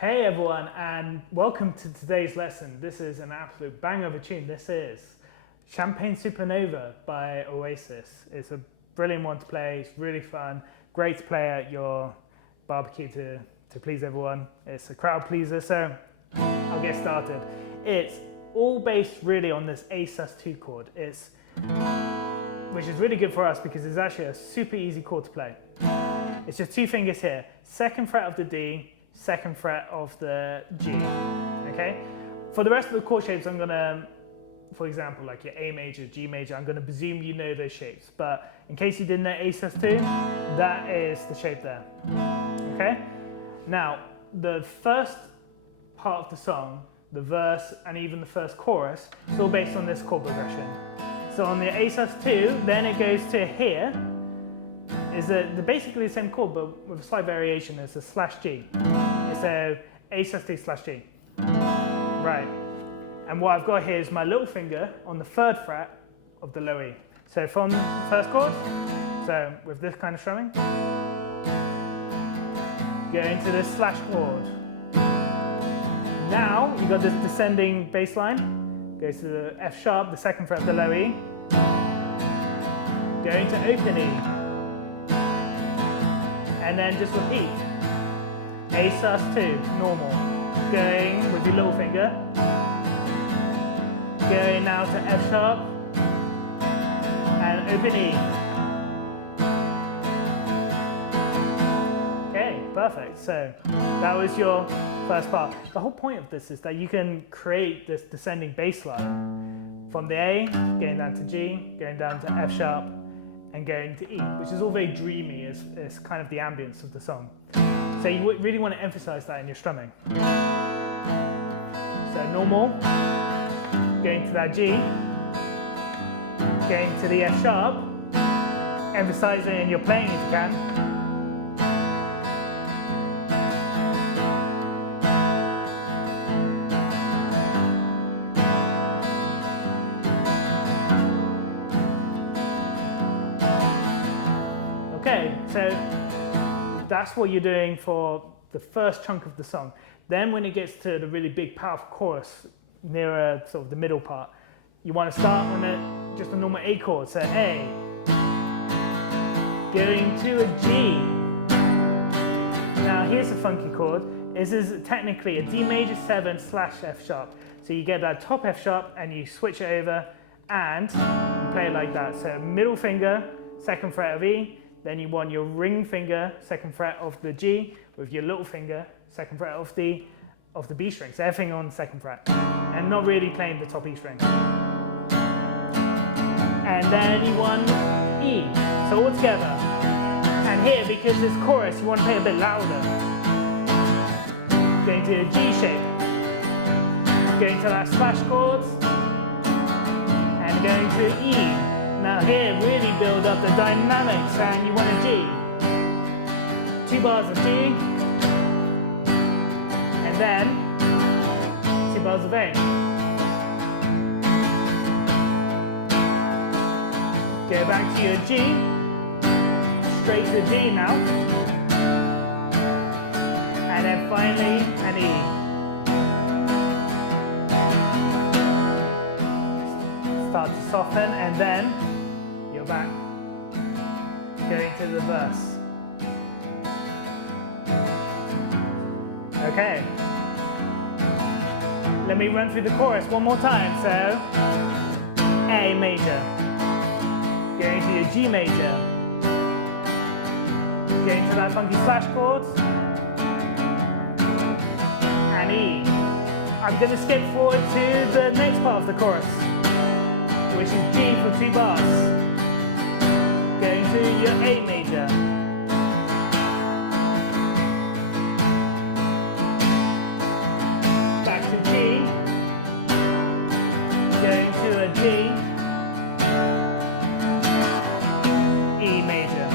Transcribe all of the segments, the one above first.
Hey everyone, and welcome to today's lesson. This is an absolute bang of a tune. This is Champagne Supernova by Oasis. It's a brilliant one to play. It's really fun. Great to play at your barbecue to please everyone. It's a crowd pleaser, so I'll get started. It's all based really on this A sus2 chord. Which is really good for us because it's actually a super easy chord to play. It's just two fingers here. Second fret of the D, second fret of the G, okay? For the rest of the chord shapes, I'm gonna, for example, like your A major, G major, I'm gonna presume you know those shapes. But in case you didn't know A sus2, that is the shape there, okay? Now, the first part of the song, the verse, and even the first chorus, it's all based on this chord progression. So on the A sus2, then it goes to here, they're basically the same chord, but with a slight variation. It's a slash G. It's a sus2 slash G. Right. And what I've got here is my little finger on the third fret of the low E. So from the first chord, so with this kind of strumming, go into this slash chord. Now you've got this descending bass line. Goes to the F sharp, the second fret of the low E. Going to open E. And then just repeat. A sus2, normal. Going with your little finger. Going now to F sharp. And open E. Okay, perfect. So that was your first part. The whole point of this is that you can create this descending bass line from the A, going down to G, going down to F sharp, and going to E, which is all very dreamy. It's kind of the ambience of the song. So you really want to emphasize that in your strumming. So normal, going to that G, going to the F sharp, emphasize it in your playing if you can. Okay, so that's what you're doing for the first chunk of the song. Then when it gets to the really big, powerful chorus, nearer sort of the middle part, you want to start on just a normal A chord, so A, going to a G. Now here's a funky chord. This is technically a D major 7 slash F sharp. So you get that top F sharp and you switch it over and you play it like that. So middle finger, second fret of E, then you want your ring finger, second fret of the G, with your little finger, second fret of the B string. So everything on the second fret, and not really playing the top E string. And then you want E, so all together. And here, because it's chorus, you want to play a bit louder. Going to a G shape, going to that slash chords, and going to E. Now here, really build up the dynamics, and you want a G. 2 bars of G, and then 2 bars of A. Go back to your G, straight to G now, and then finally an E. Start to soften, and then you're back, going to the verse. Okay, let me run through the chorus one more time. So, A major, going to your G major, going to that funky slash chords, and E. I'm going to skip forward to the next part of the chorus, which is G for 2 bars. Going to your A major. Back to G. Going to a G. E major.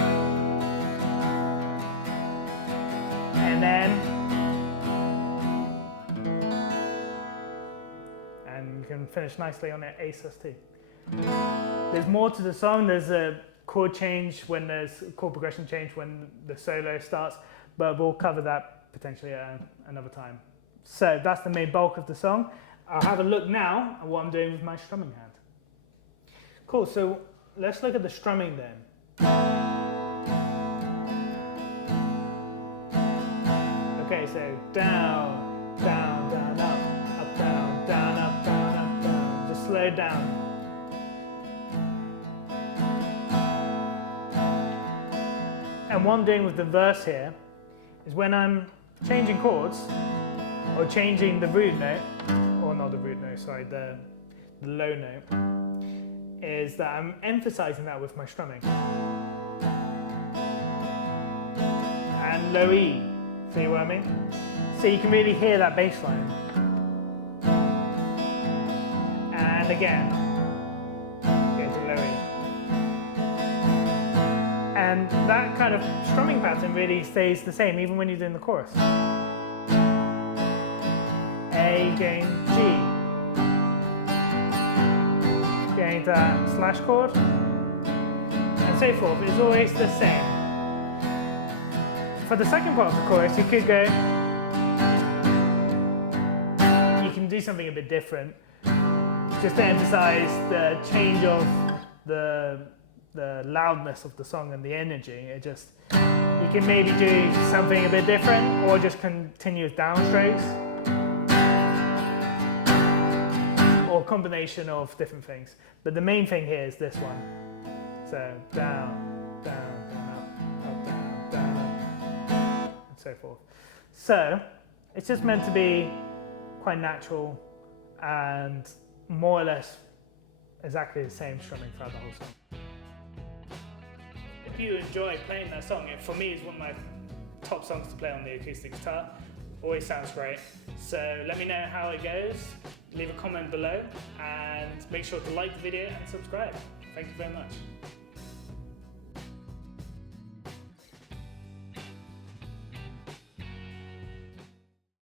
And then, and you can finish nicely on an A sus2. There's more to the song. There's a chord change when there's chord progression change when the solo starts, but we'll cover that potentially at another time. So that's the main bulk of the song. I'll have a look now at what I'm doing with my strumming hand. Cool, so let's look at the strumming then. Okay, so down, down, down, up, down, down, up, down, up, down. Just slow down. And what I'm doing with the verse here is when I'm changing chords or changing the root note, or not the root note, sorry, the low note, is that I'm emphasizing that with my strumming. And low E, see what I mean? So you can really hear that bass line. And again, get to low E. And that kind of strumming pattern really stays the same even when you're doing the chorus. A going G, going to that slash chord, and so forth. It's always the same. For the second part of the chorus, you could go, you can do something a bit different, just to emphasize the change of the loudness of the song and the energy. It just, you can maybe do something a bit different, or just continue with downstrokes, or a combination of different things. But the main thing here is this one. So down, down, down, up, down, down, up, and so forth. So it's just meant to be quite natural and more or less exactly the same strumming throughout the whole song. If you enjoy playing that song, it for me is one of my top songs to play on the acoustic guitar. Always sounds great. So let me know how it goes. Leave a comment below and make sure to like the video and subscribe. Thank you very much.